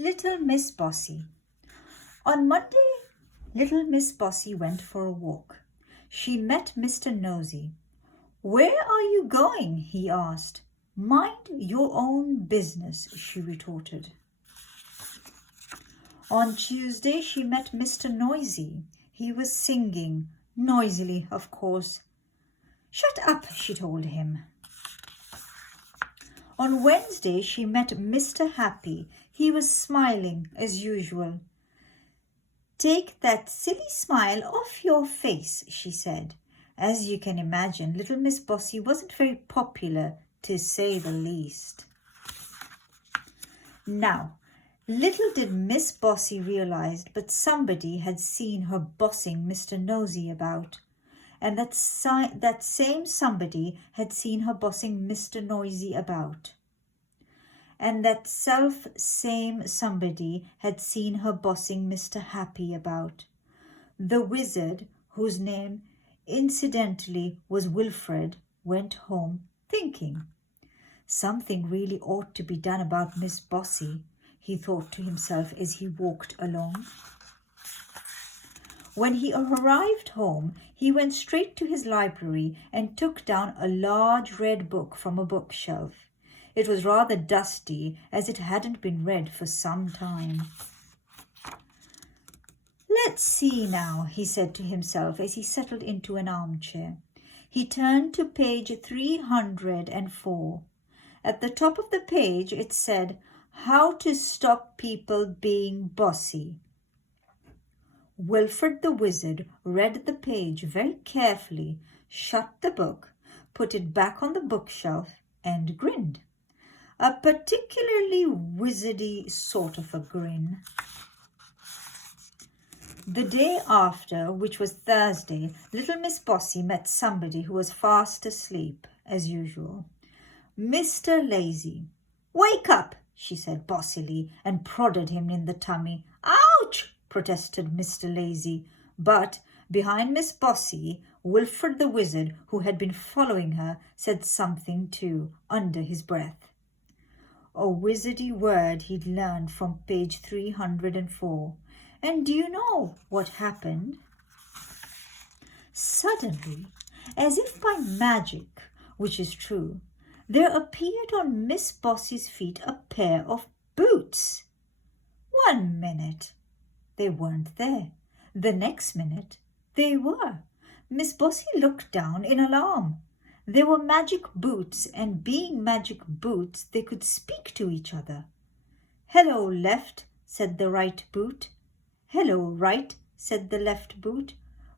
Little Miss Bossy. On Monday, little Miss Bossy went for a walk. She met Mr. Nosy. "Where are you going?" he asked. "Mind your own business," she retorted. On Tuesday, she met Mr. Noisy. He was singing, noisily, of course. "Shut up," she told him. On Wednesday, she met Mr. Happy. He was smiling as usual. "Take that silly smile off your face," she said. As you can imagine, little Miss Bossy wasn't very popular, to say the least. Now, little did Miss Bossy realize, but somebody had seen her bossing Mr. Nosy about. And that same somebody had seen her bossing Mr. Noisy about. And that same somebody had seen her bossing Mr. Happy about. The wizard, whose name incidentally was Wilfred, went home thinking. Something really ought to be done about Miss Bossy, he thought to himself as he walked along. When he arrived home, he went straight to his library and took down a large red book from a bookshelf. It was rather dusty, as it hadn't been read for some time. "Let's see now," he said to himself as he settled into an armchair. He turned to page 304. At the top of the page it said, "How to Stop People Being Bossy." Wilfred the Wizard read the page very carefully, shut the book, put it back on the bookshelf, and grinned. A particularly wizardy sort of a grin. The day after, which was Thursday, little Miss Bossy met somebody who was fast asleep, as usual. "Mr. Lazy." "Wake up," she said bossily, and prodded him in the tummy. "Ouch!" protested Mr. Lazy. But behind Miss Bossy, Wilfred the Wizard, who had been following her, said something too, under his breath. A wizardy word he'd learned from page 304. And do you know what happened? Suddenly, as if by magic, which is true, there appeared on Miss Bossy's feet a pair of boots. 1 minute, they weren't there. The next minute, they were. Miss Bossy looked down in alarm. They were magic boots, and being magic boots, they could speak to each other. "Hello, left," said the right boot. "Hello, right," said the left boot.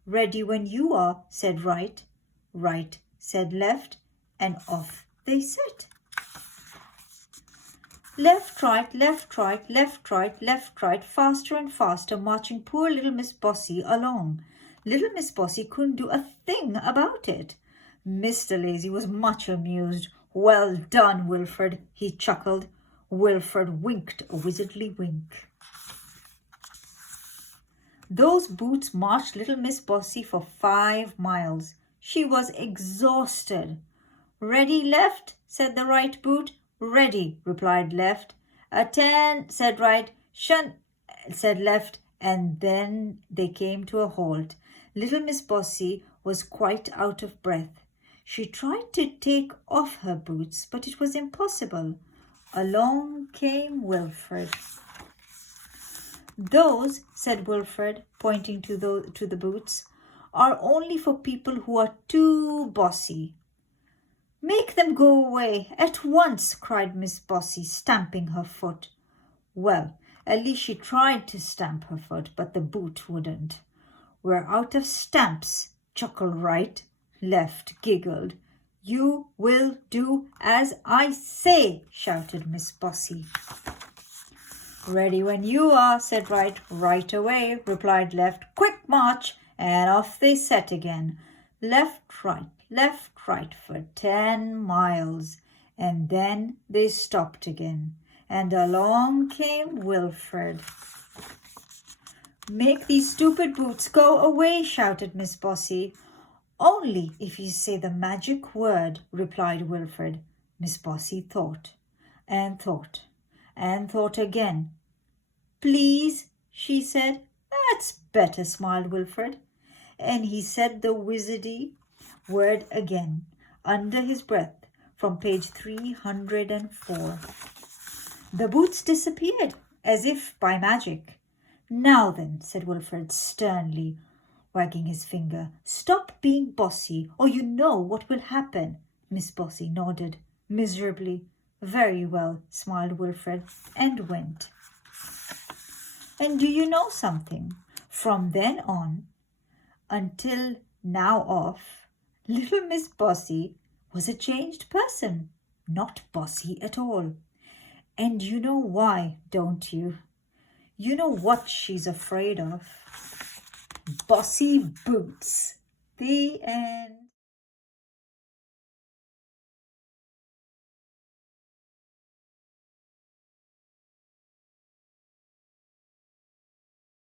"Ready when you are," said right. Right said left, and off they set. Left, right, left, right, left, right, left, right, faster and faster, marching poor little Miss Bossy along. Little Miss Bossy couldn't do a thing about it. Mr. Lazy was much amused. "Well done, Wilfred," he chuckled. Wilfred winked a wizardly wink. Those boots marched little Miss Bossy for 5 miles. She was exhausted. "Ready, left?" said the right boot. "Ready," replied left. "Attend," said right. "Shun," said left. And then they came to a halt. Little Miss Bossy was quite out of breath. She tried to take off her boots, but it was impossible. Along came Wilfred. "Those," said Wilfred, pointing to the boots, "are only for people who are too bossy." "Make them go away at once," cried Miss Bossy, stamping her foot. Well, at least she tried to stamp her foot, but the boot wouldn't. "We're out of stamps," chuckled right. Left giggled. "You will do as I say," shouted Miss Bossy. "Ready when you are," said right. "Right away," replied left. "Quick march," and off they set again. Left, right for 10 miles, and then they stopped again, and along came Wilfred. "Make these stupid boots go away," shouted Miss Bossy. "Only if you say the magic word," replied Wilfred. Miss Bossy thought, and thought, and thought again. Please, she said. That's better, smiled Wilfred. And he said the wizardy word again, under his breath, from page 304. The boots disappeared, as if by magic. Now then, said Wilfred sternly, wagging his finger, stop being bossy, or you know what will happen. Miss Bossy nodded miserably. Very well, smiled Wilfred, and went. And do you know something? From then on, until now off, little Miss Bossy was a changed person, not bossy at all. And you know why, don't you? You know what she's afraid of? Bossy boots. The end.